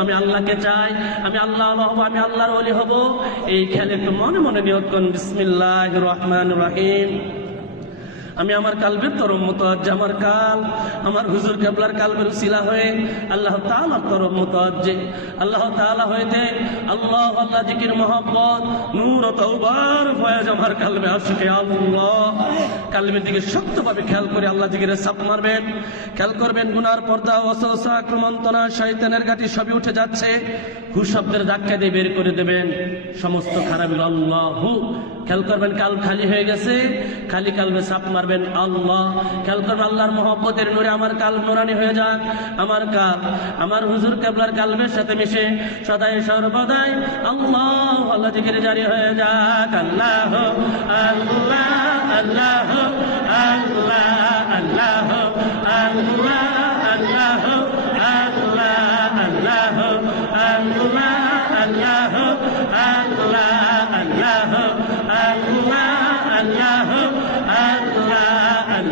আমি আল্লাহকে চাই, আমি আল্লাহ হব, আমি আল্লাহর ওলি হব। এই খেয়াল একটু মনে মনে নিয়ত করুন, বিসমিল্লাহির রহমানির রহিম। আমি আমার কালবের তরফ মুতাওয়াজ্জে, আমার কাল আমার হুজুর কেবলার কালবের উসিলা হয়ে আল্লাহ তাআলার তরফ মুতাওয়াজ্জে, আল্লাহ তাআলা হইতে আল্লাহ আল্লাহ জিকির মহব্বত নূর ও তওবার ফয়েজ আমার কালবে আসে। আল্লাহ কালবের দিকে শক্তভাবে খেয়াল করে আল্লাহ জিকিরের সাপ মারবেন। খেয়াল করবেন গুনার পর্দা, ওয়াসওয়াসা, আক্রমণতনা, শয়তানের গাঁটি সবই উঠে যাচ্ছে। হু শব্দের ধাক্কা দিয়ে বের করে দেবেন সমস্ত খারাপগুলো। আল্লাহু খেয়াল করবেন কাল খালি হয়ে গেছে, খালি কালবে সাপ মারবেন আল্লাহ। খেয়াল করবেন আল্লাহর মহব্বতের নূরে আমার কাল নুরানি হয়ে যাক, আমার কাল আমার হুজুর কেবলার কালবের সাথে মিশে সদাই সর্বদাই আল্লাহ আল্লাহ জিকিরে জারি হয়ে যাক। আল্লাহ আল্লাহ আল্লাহ আল্লাহ আল্লাহ আল্লাহ আল্লাহ আল্লাহ আল্লাহ আল্লাহ আল্লাহ আল্লাহ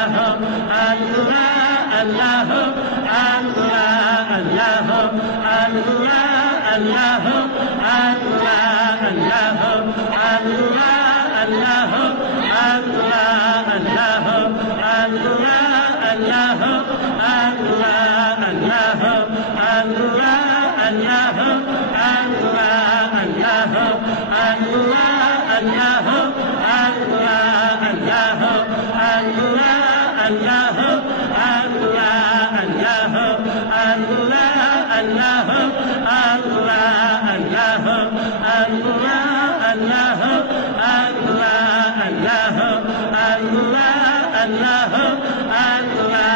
আল্লাহ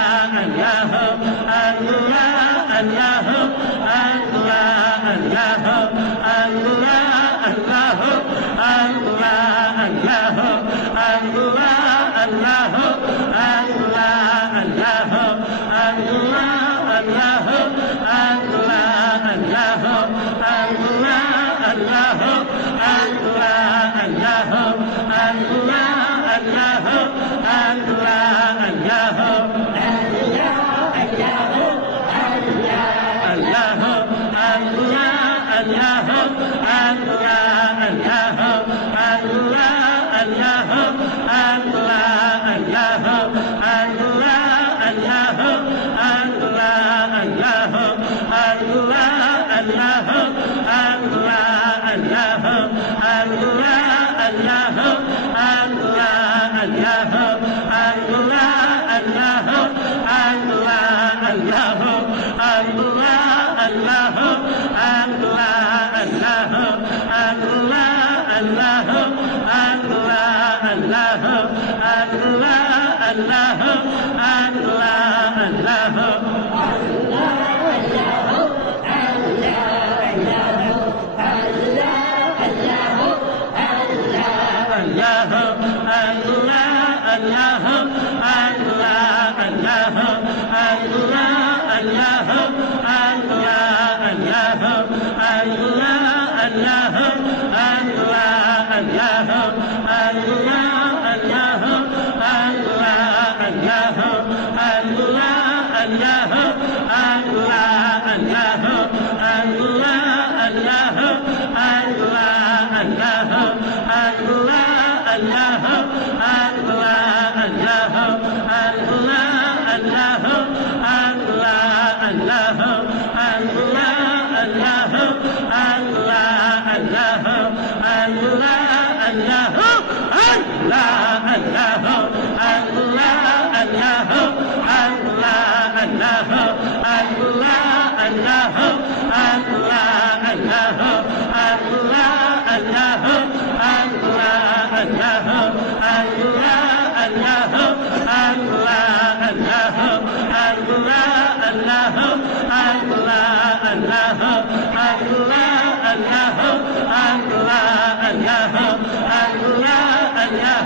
আল্লাহ আল্লাহ আল্লাহ Allah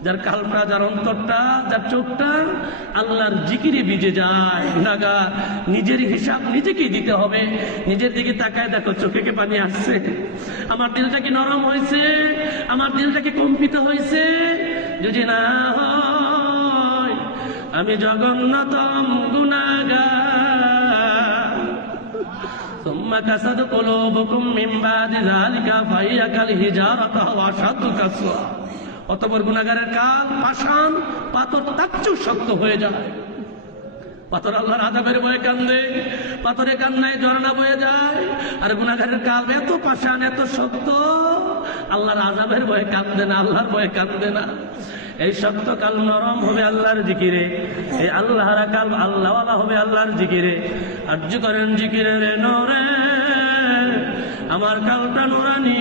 যার কালটা, যার অন্তরটা, যার চোখটা আল্লাহর জিকিরে ভিজে যায়। গুনাহগার নিজের হিসাব নিজেকেই দিতে হবে। নিজের দিকে তাকায় দেখো, চোখে কি পানি আসছে? আমার দিলটা কি নরম হয়েছে? আমার দিলটা কি কম্পিত হয়েছে? যদি না হয় আমি জঘন্যতম গুনাহগার। ثم كست قلوبكم من بعد ذلك فهي كالحجارة أو أشد قسوة। অতঃপর গুনাহগারের কাল পাষাণ, পাথর তার চেয়েও শক্ত হয়ে যায়। পাথর আল্লাহর আযাবের ভয়ে কান্দে, পাথরে কান্নায় ঝর্ণা বয়ে যায়। আর গুনাহগারের কাল এত পাষাণ, এত শক্ত, আল্লাহর আযাবের ভয়ে কান্দে না, আল্লাহর ভয়ে কান্দে না। এই শক্ত কাল নরম হবে আল্লাহর জিকিরে, এই আল্লাহরা কাল আল্লাহওয়ালা হবে আল্লাহর জিকিরে। আরজু করেন জিকিরে রে নরে, আমার কালটা নুরানি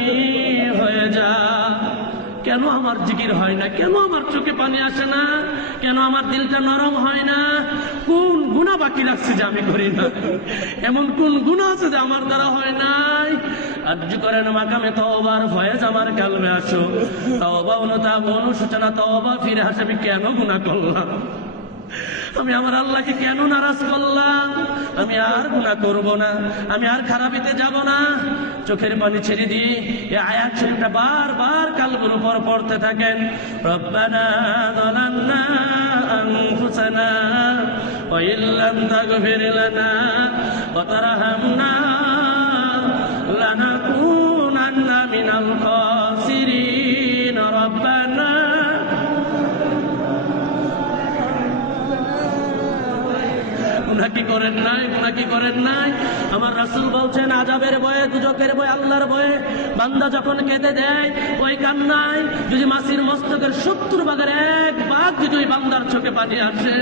হয়ে যা। কেন আমার জিকির হয় না? কেন আমার চোখে পানি আসে না? কেন আমার দিলটা নরম হয় না? কোন গুনাহ বাকি রাখছে যে আমি করি না? এমন কোন গুনাহ আছে যে আমার দ্বারা হয় নাই? আরজু করেন মাকামে তওবার ফয়েজ আমার কালবে আসো। তওবা অনুতাপ অনুশোচনা, তওবা ফিরে আসে আমি কেন গুনাহ করলাম? আমি আমার আল্লাহকে কেন নারাজ করলাম? আমি আর গুনাহ করব না, আমি আর খারাপিতে যাব না। চোখের পানি ছেড়ে দিয়ে এই আয়াত শরীফটা বারবার কালবের উপর পড়তে থাকেন। রব্বানা যালামনা আনফুসানা ওয়া ইল্লাম তাগফির লানা ওয়া তারহামনা লানাকুনান্না মিনাল খাসিরিন। রব্বানা গুনাহ কি করেন নাই? গুনাহ কি করেন নাই? আমার রাসূল বলছেন আযাবের ভয়ে, দুজকের ভয়ে, আল্লাহর ভয়ে বান্দা যখন কেঁদে দেয়, ওই কান্নায় যদি মাছির মস্তকের 70 ভাগের 1 ভাগ যদি ওই বান্দার চোখে পানি আসে,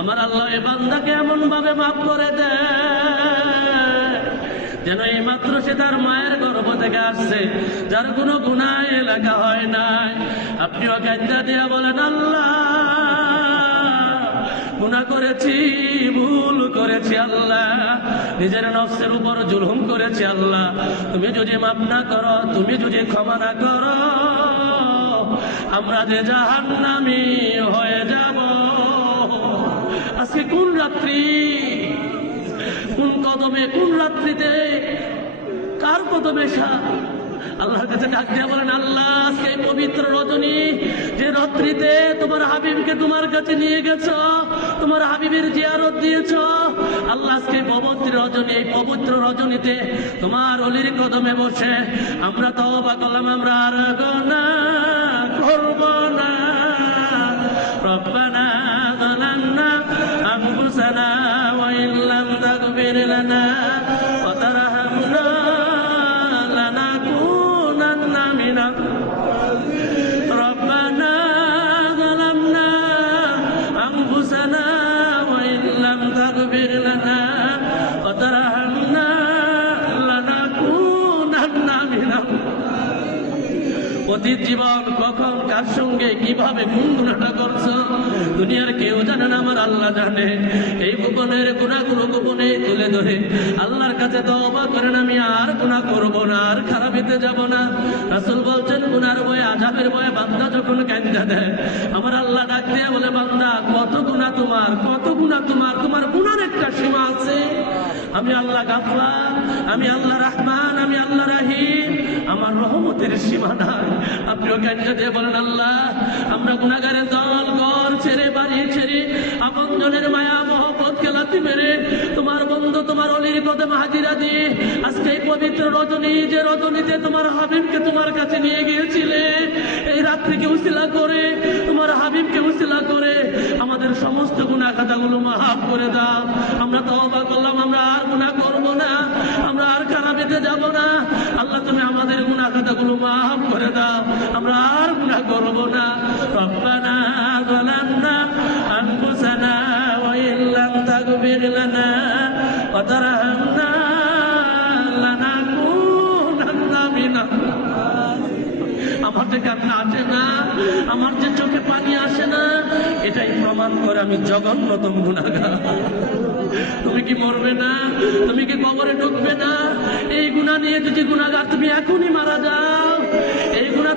আমার আল্লাহ এই বান্দাকে এমন ভাবে মাফ করে দেয় যেন এই মাত্র সে তার মায়ের গর্ভ থেকে আসছে, যার কোনো গুনাহ লেখা হয় নাই। আপনিও কান্দা দিয়া বলেন, আল্লাহ গুনাহ করেছি, ভুল করেছি আল্লাহ, নিজের নফসের উপর জুলুম করেছি আল্লাহ। তুমি যদি মাফ না করো, তুমি যদি ক্ষমা না করো, আমরা যে জাহান্নামী হয়ে যাব। আজকে কোন রাত্রি, কোন কদমে, কোন রাত্রিতে, কার কদমে আল্লাহর কাছে ডাক দিয়ে বলেন, আল্লাহ আজকে পবিত্র রজনী, যে রাত্রিতে তোমার হাবিবকে তোমার কাছে নিয়ে গেছো, তোমার হাবিবের জিয়ারত দিয়েছো, আল্লাহ আজকে পবিত্র রজনী, এই পবিত্র রজনীতে তোমার অলির কদমে বসে আমরা তওবা করলাম, আমরা আর গুনাহ করব না। রব্বানা যালামনা আনফুসানা ওয়া ইল্লাম তাগফির লানা ওয়া তারহামনা লানাকুনান্না মিনাল রব্বানা যালামনা আনফুসানা ওয়া ইল্লাম তাগফির লানা ওয়া তারহামনা লানাকুনান্না মিনাল। অতীত জীবন কখন কার সঙ্গে কিভাবে কোন গুনাহটা করছো দুনিয়ার কেউ জানে না, আমার আল্লাহ জানে। এই গোপনের গুনাহগুলো গোপনে তুলে ধরে আল্লাহর কাছে তওবা করেন, আমি আর গুনাহ করব না, আর খারাপিতে যাব না। রাসূল বলছেন, গুনার ভয়ে, আযাবের ভয়ে বান্দা যখন কান্দা দেয়, আমার আল্লাহ ডাক দিয়ে বলে, বান্দা কত গুনাহ তোমার, কত গুনাহ তোমার, তোমার গুনার একটা সীমা আছে। আমি আল্লাহ গাফফার, আমি আল্লাহ রহমান, আমি আল্লাহ রহিম, আমার রহমতের সীমা নাই। আপনিও কান্দা দিয়ে বলেন, আল্লাহ আমরা গুনাহগারের দল, ঘর ছেড়ে, বাড়ি ছেড়ে, আপনজনের মায়া মহব্বত খেলাতে মেরে তোমার বন্ধু, তোমার অলির কদমে হাজিরা দিয়ে আজকে এই পবিত্র রজনী, যে রজনীতে তোমার হাবিবকে তোমার কাছে নিয়ে গিয়েছিলে, এই রাত্রিকে উসিলা করে, তোমার হাবিবকে উসিলা করে আমাদের সমস্ত গুনাহ খাতাগুলো মাফ করে দাও। আমরা তওবা করলাম, আমরা আর গুনাহ করব না, আমরা আর খারাপিতে যাব না। আল্লাহ তুমি আমাদের গুনাহ খাতাগুলো মাফ করে দাও, আমরা আর গুনাহ করব না। রব্বানা যালামনা আনফুসানা ওয়া ইল্লাম তাগফির লানা ওয়া তারহামনা লানাকুনান্না মিনাল। আমার যে কান্না আসে না, আমার যে চোখে পানি আসে না, এটাই প্রমাণ করে আমি জঘন্যতম গুনাহগার। তুমি কি মরবে না? তুমি কি কবরে ঢুকবে না? এই গুনাহ নিয়ে যদি গুনাহগার তুমি এখনই মারা যাও, এই গুনাহ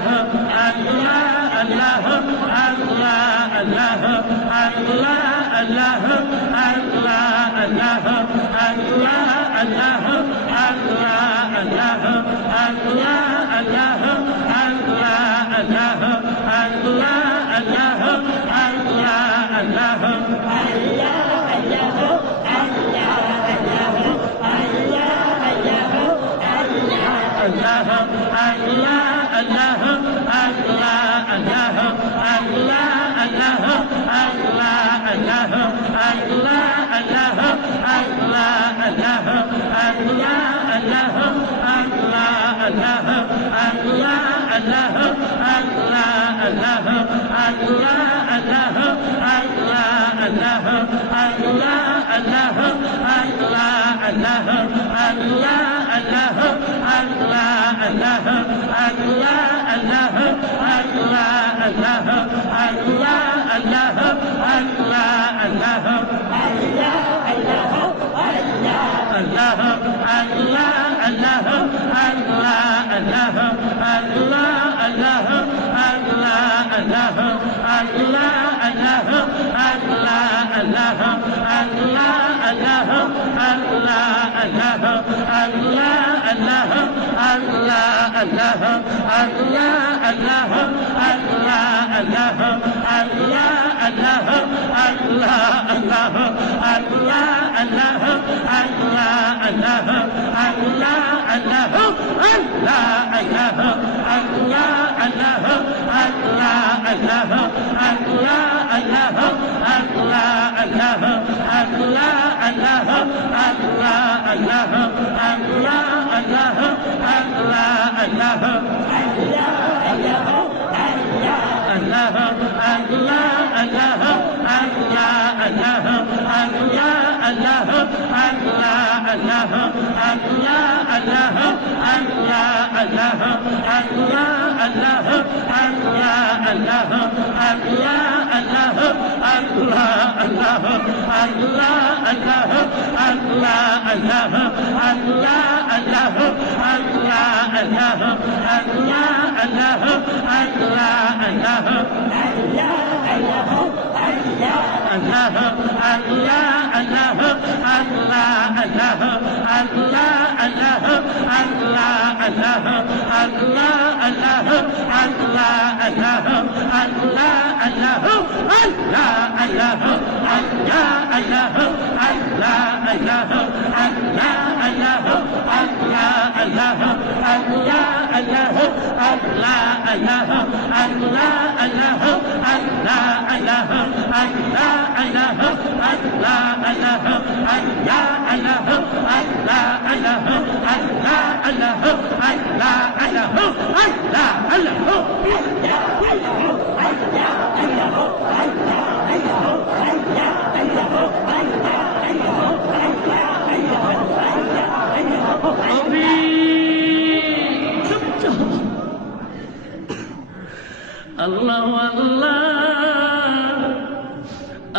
আল্লাহ আল্লাহ আল্লাহ আল্লাহ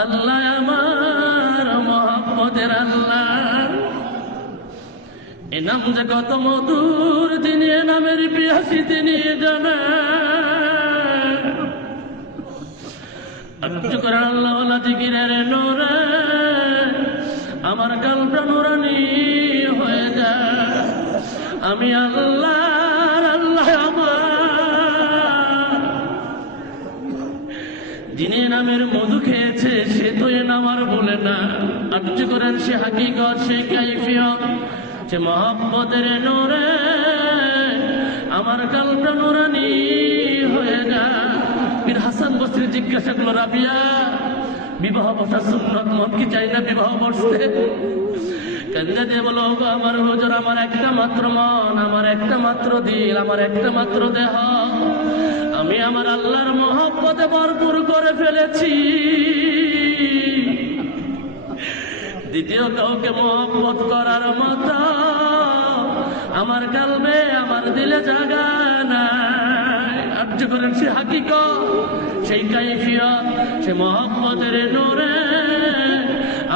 আল্লাহ আমার মহব্বতের আল্লাহ, এ নাম যে কত মধুর, তিনি এ নামের পিয়াসী তিনি জানেন। আচ্ছু করে আল্লাহ জিকিরের নোরে আমার কালটা নুরানি হয়ে যায়। আমি আল্লাহ আমার যিনি নামের মধু খেয়েছে সে তো এ নাম আর বলে না। আচ্ছু করেন সে হাকিকত, সে কাইফিয়ত, সে মহব্বতের নোরে আমার কালটা নুরানি হয়ে যায়। পীর হাসান বসরি জিজ্ঞাসা করল, রাবিয়া বিবাহ বসা সুন্নত, মন কি চাই না বিবাহ বসতে? কান্দে দিয়ে বলো, আমার হুজুর আমার একটা মাত্র মন, আমার একটা মাত্র দিল, আমার একটা মাত্র দেহ, আমি আমার আল্লাহর মহব্বতে ভরপুর করে ফেলেছি। দ্বিতীয় কাউকে মহব্বত করার মতো আমার কালবে আমার দিলে জায়গা নাই। আর্য করেন সে হাকিকত, সেই কাইফিয়ত, সে মহব্বতের নূরে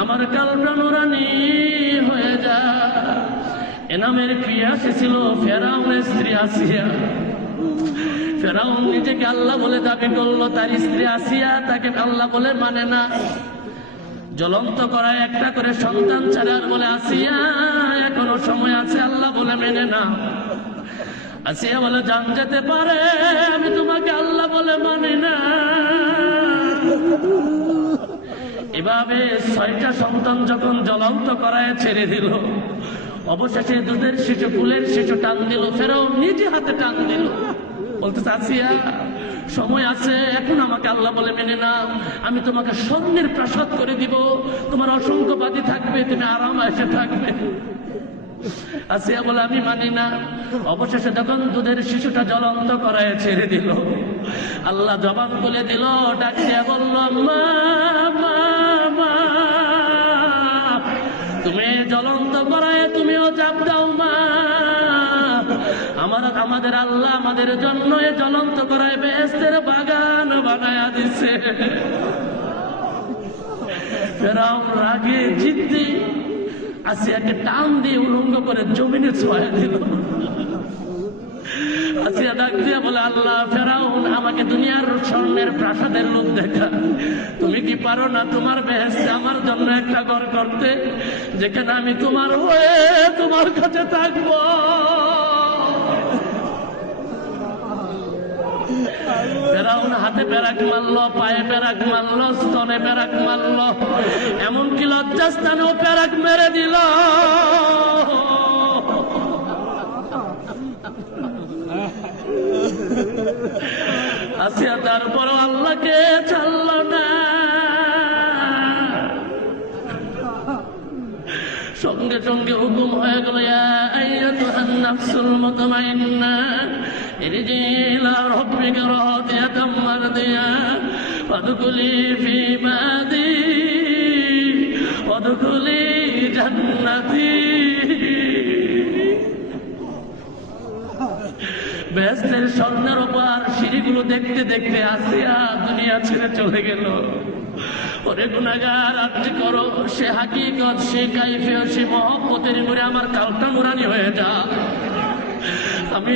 আমার কালটা নুরানি হয়ে যায়। এ নামের পিয়াসী ছিল ফেরাউনের স্ত্রী আসিয়া। ফেরাউন নিজেকে আল্লাহ বলে দাবি করলো, তার স্ত্রী আসিয়া তাকে আল্লাহ বলে মানে না। জ্বলন্ত করায় একটা করে সন্তান ছাড়ার বলে আসিয়া এখনো সময় আছে, আল্লাহ বলে মেনে না। আসিয়া বলে জান যেতে পারে, আমি তোমাকে আল্লাহ বলে মানি না। এভাবে 6টা সন্তান যখন জ্বলন্ত করায় ছেড়ে দিল, অবশেষে দুধের শিশু, কুলের শিশু টান দিল, ফেরাউন নিজে হাতে টান দিল। বলতেছে আসিয়া সময় আছে, এখন আমাকে আল্লাহ বলে মেনে না, আমি তোমাকে স্বর্ণের প্রাসাদ করে দিব, তোমার অসংখ্য বাদী থাকবে, তুমি আরাম এসে থাকবে। আসিয়া বলে আমি মানি না। অবশেষে যখন দুধের শিশুটা জ্বলন্ত করায় ছেড়ে দিল, আল্লাহ জবান খুলে দিল, ডাক দিয়া বলল মা মা মা, তুমি জ্বলন্ত করায় তুমিও জাপ দাও মা। আমাদের আল্লাহ আমাদের জন্য এ জ্বলন্ত করায় বেহেশতের বাগান বানায়া দিছে। ফেরাউন রাগে জিদ্দি আসিয়াকে টান দিয়ে উলঙ্গ করে জমিনে ছোঁয়া দিল। আসিয়া ডাক দিয়া বলে আল্লাহ, ফেরাউন আমাকে দুনিয়ার স্বর্ণের প্রাসাদের লোক দেখা, তুমি কি পারো না তোমার বেহেশতে আমার জন্য একটা ঘর করতে, যেখানে আমি তোমার হয়ে তোমার কাছে থাকবো। ফেরাউন হাতে পেরাক মারলো, পায়ে পেরাক মারলো, স্তনে পেরাক মারলো, এমনকি লজ্জাস্থানেও পেরাক মেরে দিল। আসিয়া তারপরও আল্লাহকে ছাড়ল না। সঙ্গে সঙ্গে হুকুম হয়ে গেল, ইয়া আইয়াতুহান নাফসুল মুতমাইন্না ইরজি ইলা রাব্বিকা রাদিয়াতাম মারদিয়া ফাদখুলি ফি ইবাদি ওয়াদখুলি জান্নাতি। বেহেশতের স্বর্ণের উপর সিঁড়িগুলো দেখতে দেখতে আসিয়া দুনিয়া ছেড়ে চলে গেল। ওরে গুনাহগার, আরজি করো সে হাকিকত, সে কাইফিয়ত, সে মহব্বতের নূরে আমার কালটা নুরানি হয়ে যা। আমি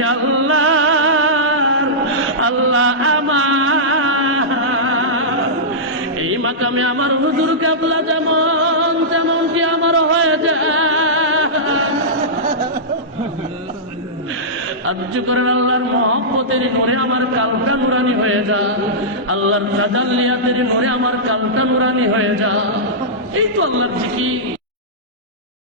আল্লাহ আমার এই মাকামে আমার হুজুর কেবলা যেমন তেমন কি আমার হয়ে যায়। আরজ করেন আল্লাহর মহব্বতের নূরে আমার কালটা নুরানি হয়ে যা, আল্লাহর তাজাল্লিয়াতের নূরে আমার কালটা নুরানি হয়ে যা। এই তো আল্লাহর জিকির।